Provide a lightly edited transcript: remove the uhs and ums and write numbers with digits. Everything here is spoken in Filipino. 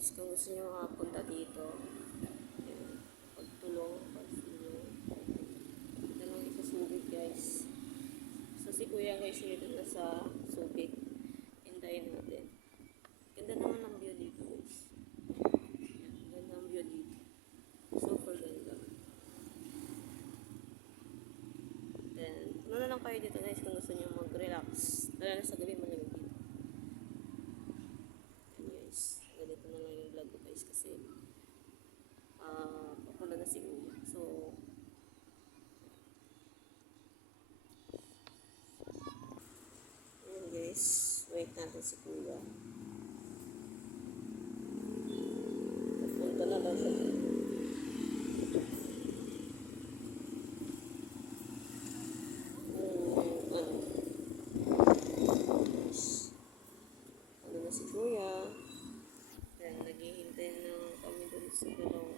guys, kung gusto nyo makapunta dito, pagtulong, pagtulong. Ito lang isa Subic guys. So si kuya guys, dito na sa Subic. Hintayin natin. Ganda naman ang view dito guys. Yan, ganda ang view dito. Super ganda. Then, ano na lang kayo dito guys kung gusto nyo mag-relax. Lalo na sa gabi malamig dito. Ganito na lang yung vlog ko guys kasi papula na si kuya. So ayan guys, wait natin si kuya. Papunta na lang siya dito. Ano na si kuya. Naghihintay na kami dun sa dalawang